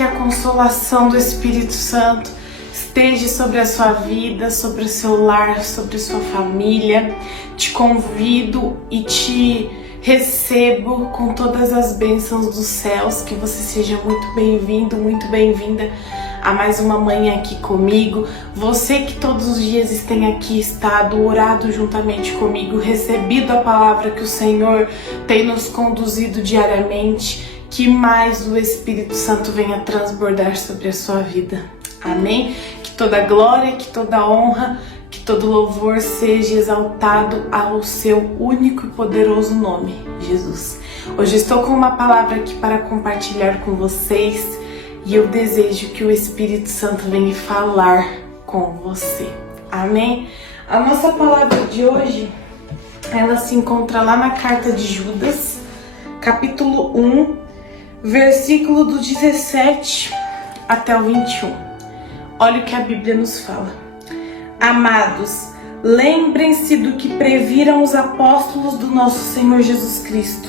que a consolação do Espírito Santo esteja sobre a sua vida, sobre o seu lar, sobre a sua família. Te convido e te recebo com todas as bênçãos dos céus, que você seja muito bem-vindo, muito bem-vinda a mais uma manhã aqui comigo. Você que todos os dias tem aqui estado, orado juntamente comigo, recebido a palavra que o Senhor tem nos conduzido diariamente, que mais o Espírito Santo venha transbordar sobre a sua vida. Amém? Que toda glória, que toda honra, que todo louvor seja exaltado ao seu único e poderoso nome, Jesus. Hoje estou com uma palavra aqui para compartilhar com vocês e eu desejo que o Espírito Santo venha falar com você. Amém? A nossa palavra de hoje, ela se encontra lá na carta de Judas, capítulo 1, versículo do 17 até o 21. Olha o que a Bíblia nos fala. Amados, lembrem-se do que previram os apóstolos do nosso Senhor Jesus Cristo.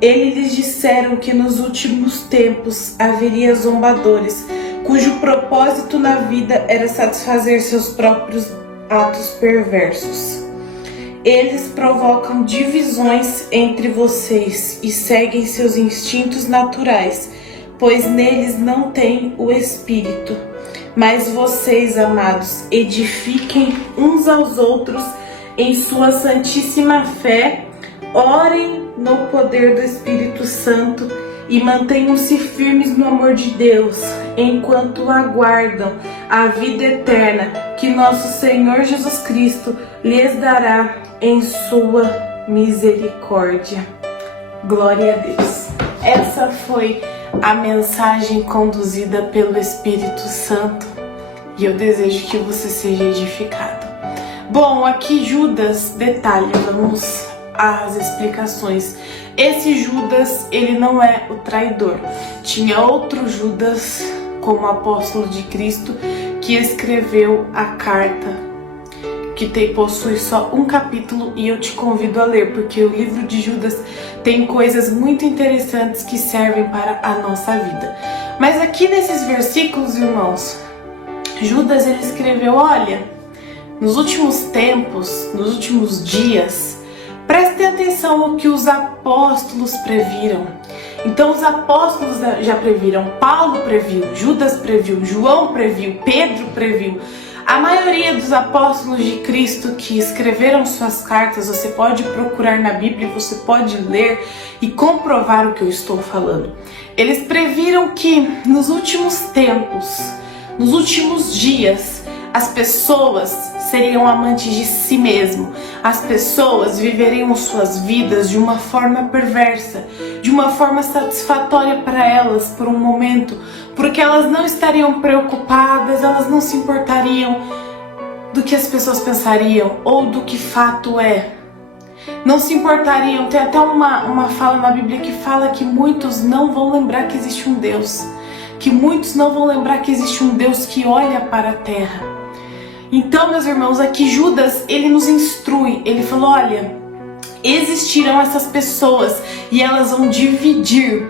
Eles lhes disseram que nos últimos tempos haveria zombadores, cujo propósito na vida era satisfazer seus próprios atos perversos. Eles provocam divisões entre vocês e seguem seus instintos naturais, pois neles não tem o Espírito. Mas vocês, amados, edifiquem uns aos outros em sua santíssima fé, orem no poder do Espírito Santo e mantenham-se firmes no amor de Deus, enquanto aguardam a vida eterna que nosso Senhor Jesus Cristo lhes dará em sua misericórdia. Glória a Deus. Essa foi a mensagem conduzida pelo Espírito Santo e eu desejo que você seja edificado. Bom, aqui Judas, detalhe, vamos às explicações. Esse Judas, ele não é o traidor. Tinha outro Judas, como apóstolo de Cristo, que escreveu a carta, que possui só um capítulo, e eu te convido a ler, porque o livro de Judas tem coisas muito interessantes que servem para a nossa vida. Mas aqui nesses versículos, irmãos, Judas ele escreveu, olha, nos últimos tempos, nos últimos dias, prestem atenção no que os apóstolos previram. Então os apóstolos já previram, Paulo previu, Judas previu, João previu, Pedro previu. A maioria dos apóstolos de Cristo que escreveram suas cartas, você pode procurar na Bíblia, você pode ler e comprovar o que eu estou falando. Eles previram que nos últimos tempos, nos últimos dias, as pessoas seriam amantes de si mesmo. As pessoas viveriam suas vidas de uma forma perversa, de uma forma satisfatória para elas por um momento, porque elas não estariam preocupadas, elas não se importariam do que as pessoas pensariam ou do que fato é. Não se importariam. Tem até uma fala na Bíblia que fala que muitos não vão lembrar que existe um Deus, que muitos não vão lembrar que existe um Deus que olha para a terra. Então, meus irmãos, aqui Judas, ele nos instrui, ele falou, olha, existirão essas pessoas e elas vão dividir.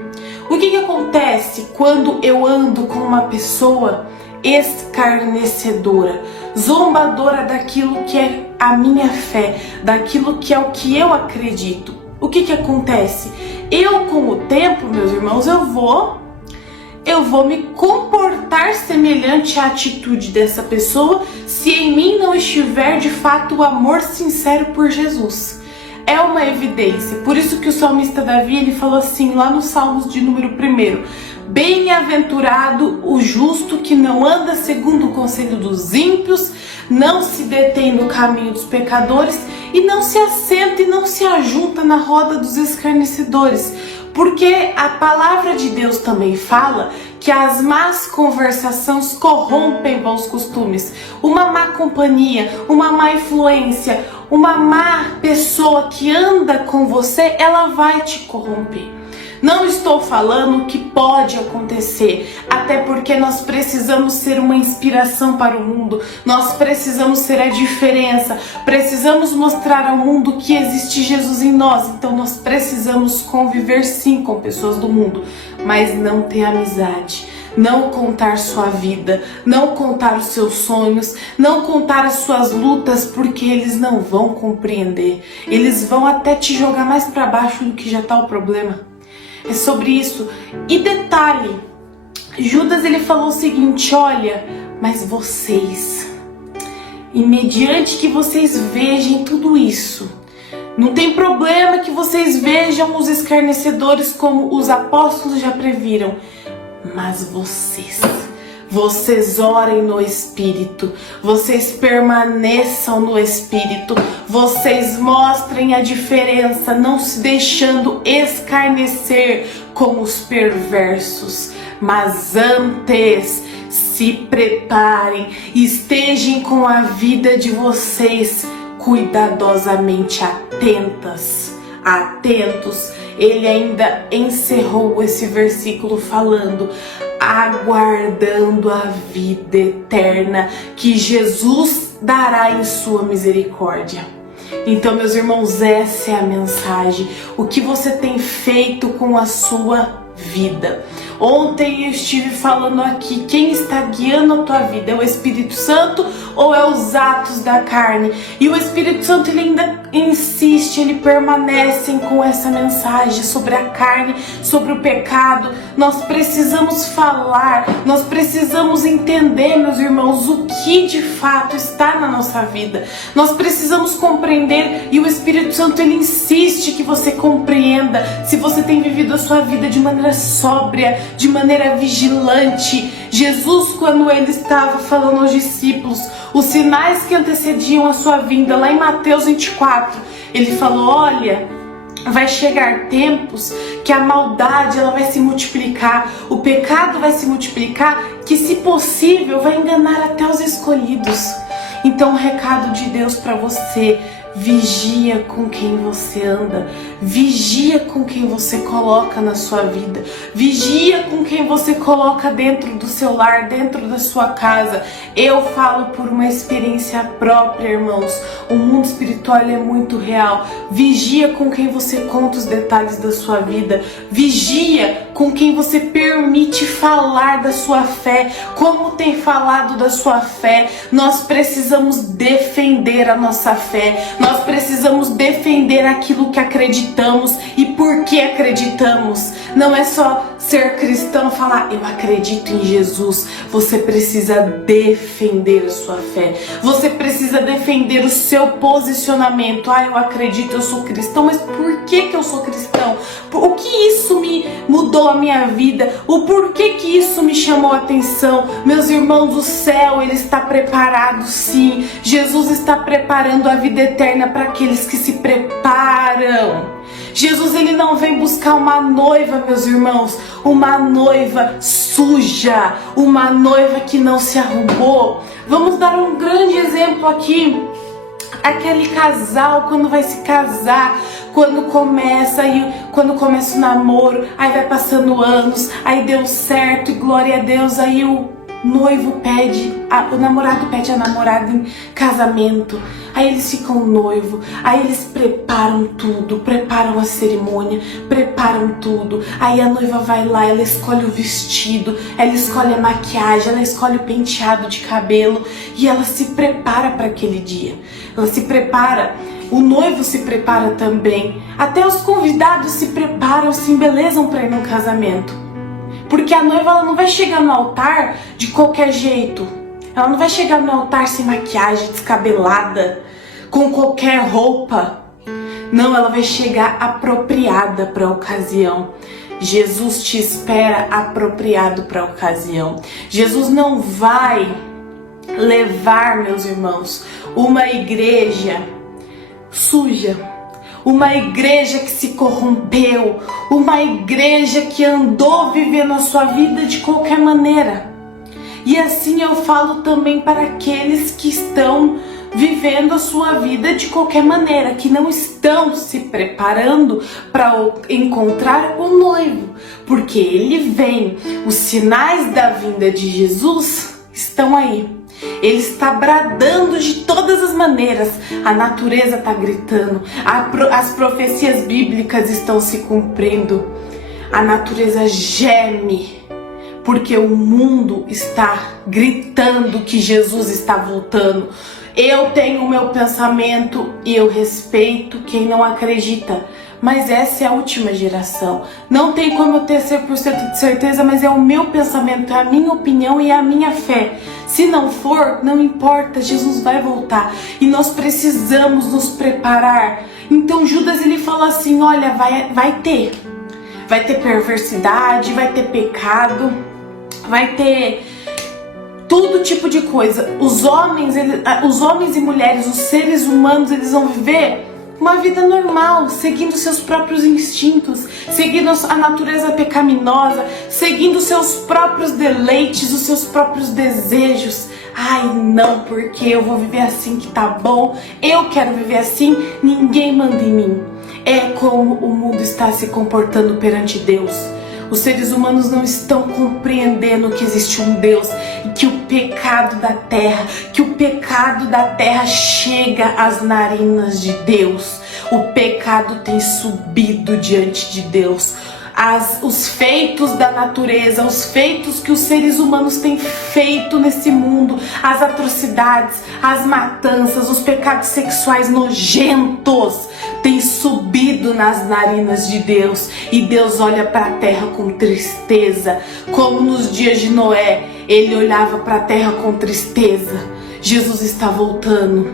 O que acontece quando eu ando com uma pessoa escarnecedora, zombadora daquilo que é a minha fé, daquilo que é o que eu acredito? O que acontece? Eu, com o tempo, meus irmãos, eu vou me comportar semelhante à atitude dessa pessoa se em mim não estiver de fato o amor sincero por Jesus. É uma evidência. Por isso que o salmista Davi, ele falou assim lá nos Salmos de número 1: bem-aventurado o justo que não anda segundo o conselho dos ímpios, não se detém no caminho dos pecadores e não se assenta e não se ajunta na roda dos escarnecedores. Porque a palavra de Deus também fala que as más conversações corrompem bons costumes. Uma má companhia, uma má influência, uma má pessoa que anda com você, ela vai te corromper. Não estou falando que pode acontecer, até porque nós precisamos ser uma inspiração para o mundo, nós precisamos ser a diferença, precisamos mostrar ao mundo que existe Jesus em nós, então nós precisamos conviver sim com pessoas do mundo, mas não ter amizade, não contar sua vida, não contar os seus sonhos, não contar as suas lutas, porque eles não vão compreender. Eles vão até te jogar mais para baixo do que já está o problema. É sobre isso. E detalhe, Judas ele falou o seguinte: olha, mas vocês, e mediante que vocês vejam tudo isso, não tem problema que vocês vejam os escarnecedores como os apóstolos já previram, mas vocês orem no Espírito, vocês permaneçam no Espírito, vocês mostrem a diferença, não se deixando escarnecer como os perversos, mas antes se preparem, estejam com a vida de vocês cuidadosamente atentos. Ele ainda encerrou esse versículo falando: aguardando a vida eterna que Jesus dará em sua misericórdia. Então, meus irmãos, essa é a mensagem. O que você tem feito com a sua vida? Ontem eu estive falando aqui, quem está guiando a tua vida? É o Espírito Santo ou é os atos da carne? E o Espírito Santo ele ainda insiste, ele permanece com essa mensagem sobre a carne, sobre o pecado. Nós precisamos falar, nós precisamos entender, meus irmãos, o que de fato está na nossa vida. Nós precisamos compreender, e o Espírito Santo ele insiste que você compreenda se você tem vivido a sua vida de maneira sóbria, de maneira vigilante. Jesus, quando ele estava falando aos discípulos os sinais que antecediam a sua vinda, lá em Mateus 24, ele falou: olha, vai chegar tempos que a maldade ela vai se multiplicar, o pecado vai se multiplicar, que se possível vai enganar até os escolhidos. Então o recado de Deus para você: vigia com quem você anda, vigia com quem você coloca na sua vida, vigia com quem você coloca dentro do seu lar, dentro da sua casa. Eu falo por uma experiência própria, irmãos. O mundo espiritual é muito real. Vigia com quem você conta os detalhes da sua vida, vigia com quem você permite falar da sua fé, como tem falado da sua fé. Nós precisamos defender a nossa fé, nós precisamos defender aquilo que acreditamos e por que acreditamos. Não é só ser cristão, falar eu acredito em Jesus. Você precisa defender a sua fé, você precisa defender o seu posicionamento. Eu acredito, eu sou cristão, mas por que eu sou cristão? O que isso me mudou a minha vida? O porquê que isso me chamou a atenção? Meus irmãos, o céu ele está preparado, sim. Jesus está preparando a vida eterna para aqueles que se preparam. Jesus ele não vem buscar uma noiva, meus irmãos, uma noiva suja, uma noiva que não se arrumou. Vamos dar um grande exemplo aqui. Aquele casal quando vai se casar, quando começa o namoro, aí vai passando anos, aí deu certo e glória a Deus, aí o noivo o namorado pede a namorada em casamento, aí eles ficam noivo, aí eles preparam tudo, preparam a cerimônia, preparam tudo, aí a noiva vai lá, ela escolhe o vestido, ela escolhe a maquiagem, ela escolhe o penteado de cabelo e ela se prepara para aquele dia, ela se prepara. O noivo se prepara também, até os convidados se preparam, se embelezam para ir no casamento. Porque a noiva ela não vai chegar no altar de qualquer jeito. Ela não vai chegar no altar sem maquiagem, descabelada, com qualquer roupa. Não, ela vai chegar apropriada para a ocasião. Jesus te espera apropriado para a ocasião. Jesus não vai levar, meus irmãos, uma igreja suja, uma igreja que se corrompeu, uma igreja que andou vivendo a sua vida de qualquer maneira. E assim eu falo também para aqueles que estão vivendo a sua vida de qualquer maneira, que não estão se preparando para encontrar o noivo, porque ele vem. Os sinais da vinda de Jesus estão aí. Ele está bradando de todas as maneiras, a natureza está gritando, as profecias bíblicas estão se cumprindo, a natureza geme porque o mundo está gritando que Jesus está voltando. Eu tenho o meu pensamento e eu respeito quem não acredita, mas essa é a última geração. Não tem como eu ter 100% de certeza, mas é o meu pensamento, é a minha opinião e é a minha fé. Se não for, não importa, Jesus vai voltar e nós precisamos nos preparar. Então Judas, ele falou assim, olha, vai ter perversidade, vai ter pecado, vai ter todo tipo de coisa. Os homens e mulheres, os seres humanos, eles vão viver uma vida normal, seguindo seus próprios instintos, seguindo a natureza pecaminosa, seguindo seus próprios deleites, os seus próprios desejos. Ai, não, porque eu vou viver assim que tá bom, eu quero viver assim, ninguém manda em mim. É como o mundo está se comportando perante Deus. Os seres humanos não estão compreendendo que existe um Deus e que o pecado da terra chega às narinas de Deus. O pecado tem subido diante de Deus. Os feitos da natureza, os feitos que os seres humanos têm feito nesse mundo, as atrocidades, as matanças, os pecados sexuais nojentos têm subido nas narinas de Deus, e Deus olha para a terra com tristeza, como nos dias de Noé, ele olhava para a terra com tristeza. Jesus está voltando,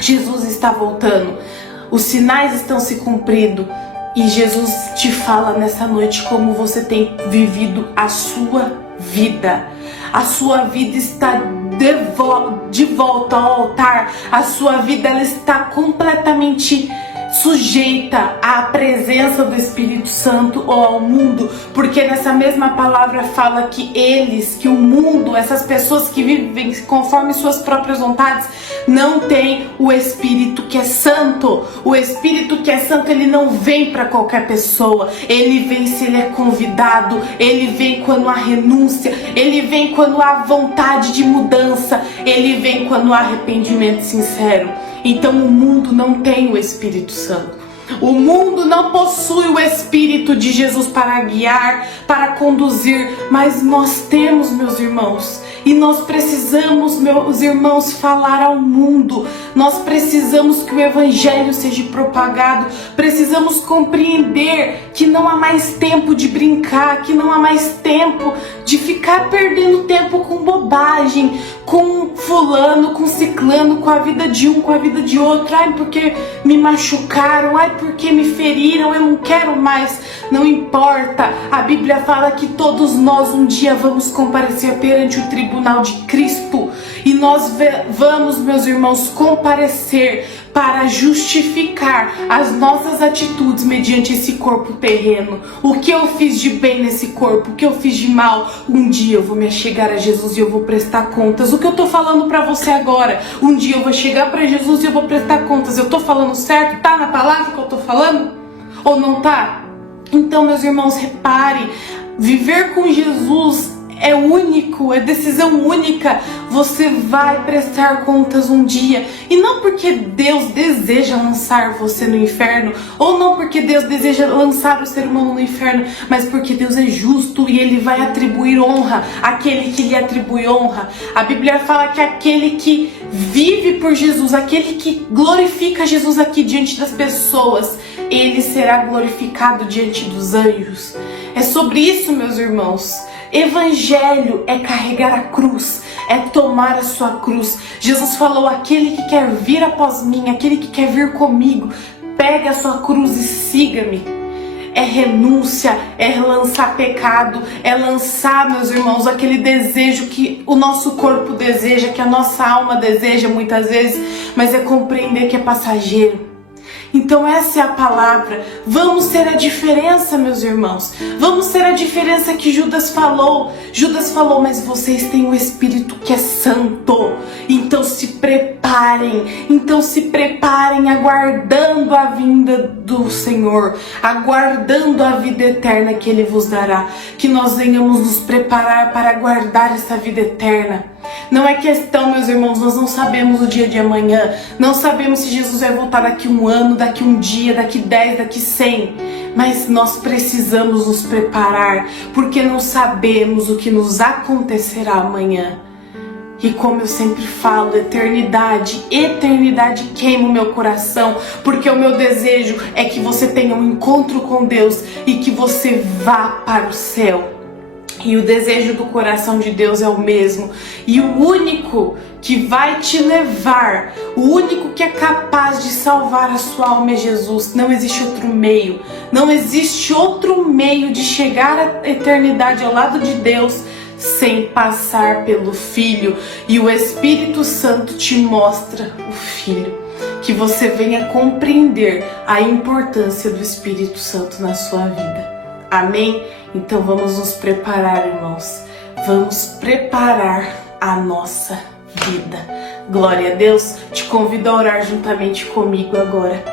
Jesus está voltando, os sinais estão se cumprindo. E Jesus te fala nessa noite como você tem vivido a sua vida. A sua vida está de volta ao altar. A sua vida, ela está completamente sujeita à presença do Espírito Santo ou ao mundo, porque nessa mesma palavra fala que que o mundo, essas pessoas que vivem conforme suas próprias vontades, não tem o Espírito que é santo. O Espírito que é santo, ele não vem para qualquer pessoa, ele vem se ele é convidado, ele vem quando há renúncia, ele vem quando há vontade de mudança, ele vem quando há arrependimento sincero. Então o mundo não tem o Espírito Santo. O mundo não possui o Espírito de Jesus para guiar, para conduzir, mas nós temos, meus irmãos. E nós precisamos, meus irmãos, falar ao mundo. Nós precisamos que o Evangelho seja propagado. Precisamos compreender que não há mais tempo de brincar, que não há mais tempo de ficar perdendo tempo com bobagem, com fulano, com ciclano, com a vida de um, com a vida de outro. Ai, porque me machucaram, ai, porque me feriram, eu não quero mais. Não importa, a Bíblia fala que todos nós um dia vamos comparecer perante o tribunal de Cristo, e nós vamos, meus irmãos, comparecer para justificar as nossas atitudes mediante esse corpo terreno. O que eu fiz de bem nesse corpo, o que eu fiz de mal, um dia eu vou me achegar a Jesus e eu vou prestar contas. O que eu tô falando para você agora, um dia eu vou chegar para Jesus e eu vou prestar contas. Eu tô falando certo? Tá na palavra que eu tô falando? Ou não tá? Então, meus irmãos, reparem, viver com Jesus é único, é decisão única. Você vai prestar contas um dia. E não porque Deus deseja lançar você no inferno, ou não porque Deus deseja lançar o ser humano no inferno, mas porque Deus é justo e Ele vai atribuir honra àquele que lhe atribui honra. A Bíblia fala que aquele que vive por Jesus, aquele que glorifica Jesus aqui diante das pessoas, ele será glorificado diante dos anjos. É sobre isso, meus irmãos. Evangelho é carregar a cruz, é tomar a sua cruz. Jesus falou: aquele que quer vir após mim, aquele que quer vir comigo, pegue a sua cruz e siga-me. É renúncia, é lançar pecado, é lançar, meus irmãos, aquele desejo que o nosso corpo deseja, que a nossa alma deseja muitas vezes, mas é compreender que é passageiro. Então essa é a palavra. Vamos ser a diferença, meus irmãos. Vamos ser a diferença que Judas falou. Judas falou: mas vocês têm o Espírito que é santo. Então se preparem. Então se preparem, aguardando a vinda do Senhor, aguardando a vida eterna que Ele vos dará. Que nós venhamos nos preparar para aguardar essa vida eterna. Não é questão, meus irmãos, nós não sabemos o dia de amanhã, não sabemos se Jesus vai voltar daqui 1 ano, daqui 1 dia, daqui 10, daqui 100, mas nós precisamos nos preparar, porque não sabemos o que nos acontecerá amanhã. E como eu sempre falo, eternidade queima o meu coração, porque o meu desejo é que você tenha um encontro com Deus e que você vá para o céu. E o desejo do coração de Deus é o mesmo. E o único que vai te levar, o único que é capaz de salvar a sua alma é Jesus. Não existe outro meio. Não existe outro meio de chegar à eternidade ao lado de Deus sem passar pelo Filho. E o Espírito Santo te mostra o Filho. Que você venha compreender a importância do Espírito Santo na sua vida. Amém? Então vamos nos preparar, irmãos. Vamos preparar a nossa vida. Glória a Deus. Te convido a orar juntamente comigo agora.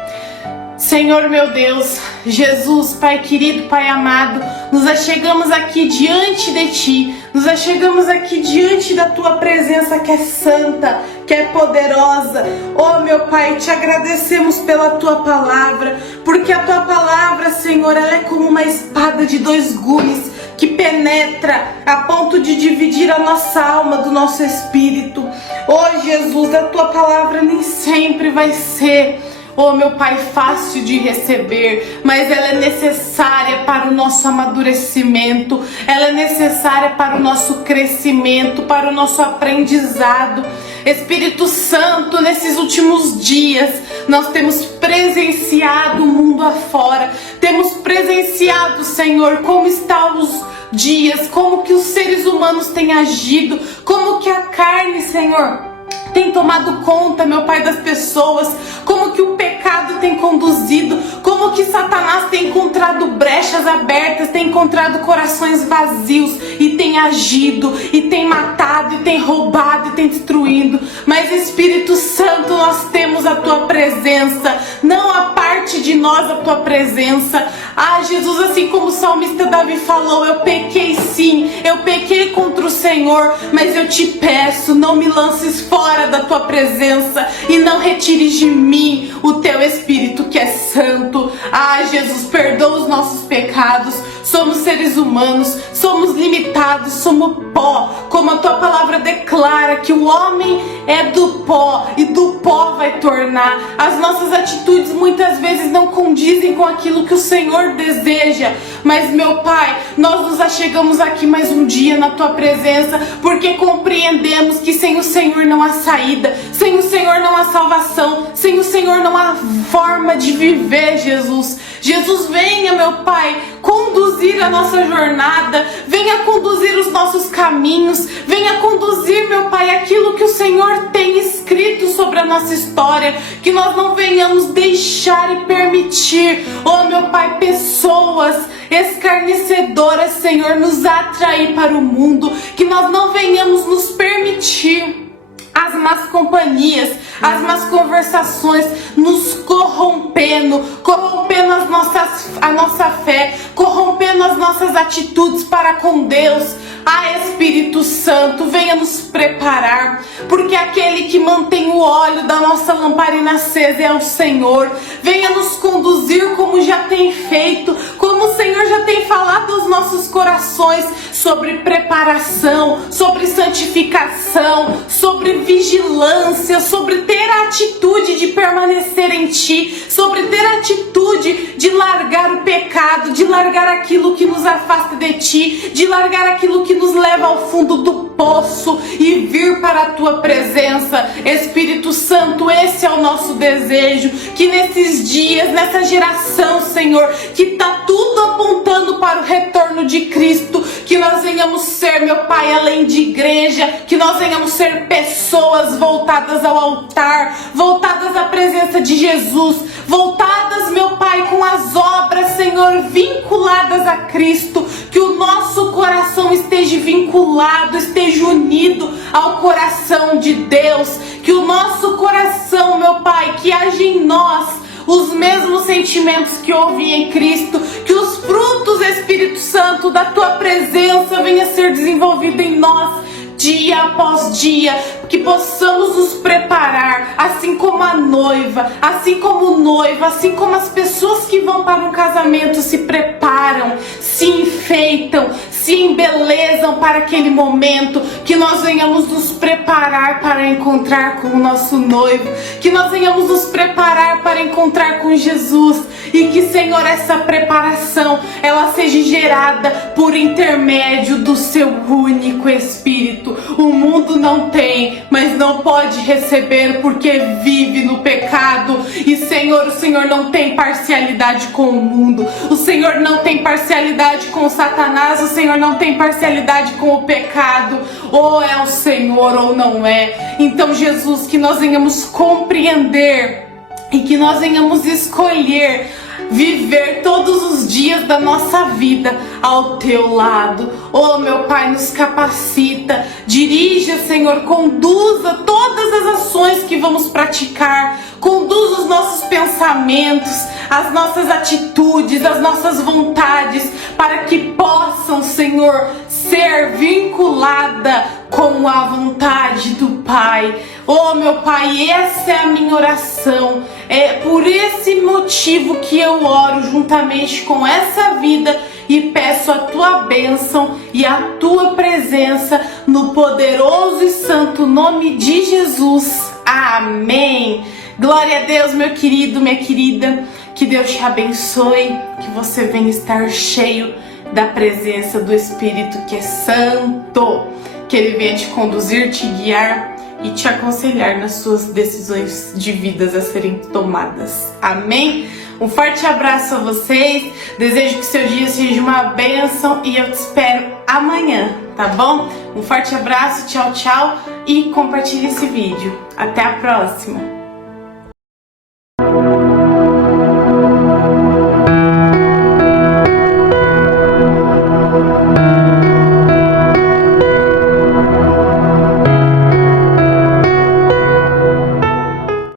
Senhor meu Deus, Jesus, Pai querido, Pai amado, nos achegamos aqui diante de Ti, nos achegamos aqui diante da Tua presença que é santa, que é poderosa. Oh meu Pai, Te agradecemos pela Tua palavra, porque a Tua palavra, Senhor, ela é como uma espada de 2 gumes, que penetra a ponto de dividir a nossa alma do nosso espírito. Oh Jesus, a Tua palavra nem sempre vai ser, oh meu Pai, fácil de receber, mas ela é necessária para o nosso amadurecimento, ela é necessária para o nosso crescimento, para o nosso aprendizado. Espírito Santo, nesses últimos dias, nós temos presenciado o mundo afora, temos presenciado, Senhor, como estão os dias, como que os seres humanos têm agido, como que a carne, Senhor, tem tomado conta, meu Pai, das pessoas, como que o pecado tem conduzido, como que Satanás tem encontrado brechas abertas, tem encontrado corações vazios e tem agido, e tem matado, e tem roubado, e tem destruído. Mas Espírito Santo, nós temos a Tua presença, não a parte de nós a Tua presença. Ah, Jesus, assim como o salmista Davi falou, eu pequei sim, eu pequei contra o Senhor, mas eu te peço, não me lances fora da Tua presença e não retires de mim o Teu Espírito que é santo. Ah, Jesus, perdoa os nossos pecados. Somos seres humanos, somos limitados, somos pó, como a Tua palavra declara que o homem é do pó e do pó vai tornar. As nossas atitudes muitas vezes não condizem com aquilo que o Senhor deseja, mas meu Pai, nós nos achegamos aqui mais um dia na Tua presença, porque compreendemos que sem o Senhor não há saída, sem o Senhor não há salvação, sem o Senhor não há forma de viver, Jesus. Jesus, venha, meu Pai, conduzir a nossa jornada, venha conduzir os nossos caminhos, venha conduzir, meu Pai, aquilo que o Senhor tem escrito sobre a nossa história, que nós não venhamos deixar e permitir, oh meu Pai, pessoas escarnecedoras, Senhor, nos atrair para o mundo, que nós não venhamos nos permitir as más companhias, as más conversações nos corrompendo a nossa fé, corrompendo as nossas atitudes para com Deus. Ah, Espírito Santo, venha nos preparar, porque aquele que mantém o óleo da nossa lamparina acesa é o Senhor. Venha nos conduzir como já tem feito, como o Senhor já tem falado aos nossos corações sobre preparação, sobre santificação, sobre vigilância, sobre ter a atitude de permanecer em Ti, sobre ter a atitude de largar o pecado, de largar aquilo que nos afasta de Ti, de largar aquilo que nos leva ao fundo do poço e vir para a Tua presença. Espírito Santo, esse é o nosso desejo, que nesses dias, nessa geração, Senhor, que está tudo apontando para o retorno de Cristo, que nós venhamos ser, meu Pai, além de igreja, que nós venhamos ser pessoas voltadas ao altar, voltadas à presença de Jesus, voltadas, meu Pai, com as obras, Senhor, vinculadas a Cristo, que o nosso coração esteja vinculado, esteja unido ao coração de Deus, que o nosso coração, meu Pai, que haja em nós os mesmos sentimentos que houve em Cristo, que os frutos, Espírito Santo, da Tua presença venha a ser desenvolvido em nós. dia após dia, que possamos nos preparar, assim como a noiva, assim como o noivo, assim como as pessoas que vão para um casamento se preparam, se enfeitam, se embelezam para aquele momento, que nós venhamos nos preparar para encontrar com o nosso noivo, que nós venhamos nos preparar para encontrar com Jesus, e que, Senhor, essa preparação, ela seja gerada por intermédio do seu único Espírito. O mundo não tem, mas não pode receber porque vive no pecado. E, Senhor, o Senhor não tem parcialidade com o mundo. O Senhor não tem parcialidade com Satanás. O Senhor não tem parcialidade com o pecado. Ou é o Senhor ou não é. Então, Jesus, que nós venhamos compreender e que nós venhamos escolher viver todos os dias da nossa vida ao teu lado. Oh, meu Pai, nos capacita, dirija, Senhor, conduza todas as ações que vamos praticar, conduza os nossos pensamentos, as nossas atitudes, as nossas vontades, para que possam, Senhor, ser vinculada com a vontade do Pai. Oh, meu Pai, essa é a minha oração. É por esse motivo que eu oro juntamente com essa vida e peço a tua bênção e a tua presença no poderoso e santo nome de Jesus. Amém. Glória a Deus, meu querido, minha querida. Que Deus te abençoe, que você venha estar cheio da presença do Espírito que é santo, que Ele venha te conduzir, te guiar e te aconselhar nas suas decisões de vidas a serem tomadas. Amém? Um forte abraço a vocês, desejo que seu dia seja uma bênção e eu te espero amanhã, tá bom? Um forte abraço, tchau, tchau e compartilhe esse vídeo. Até a próxima!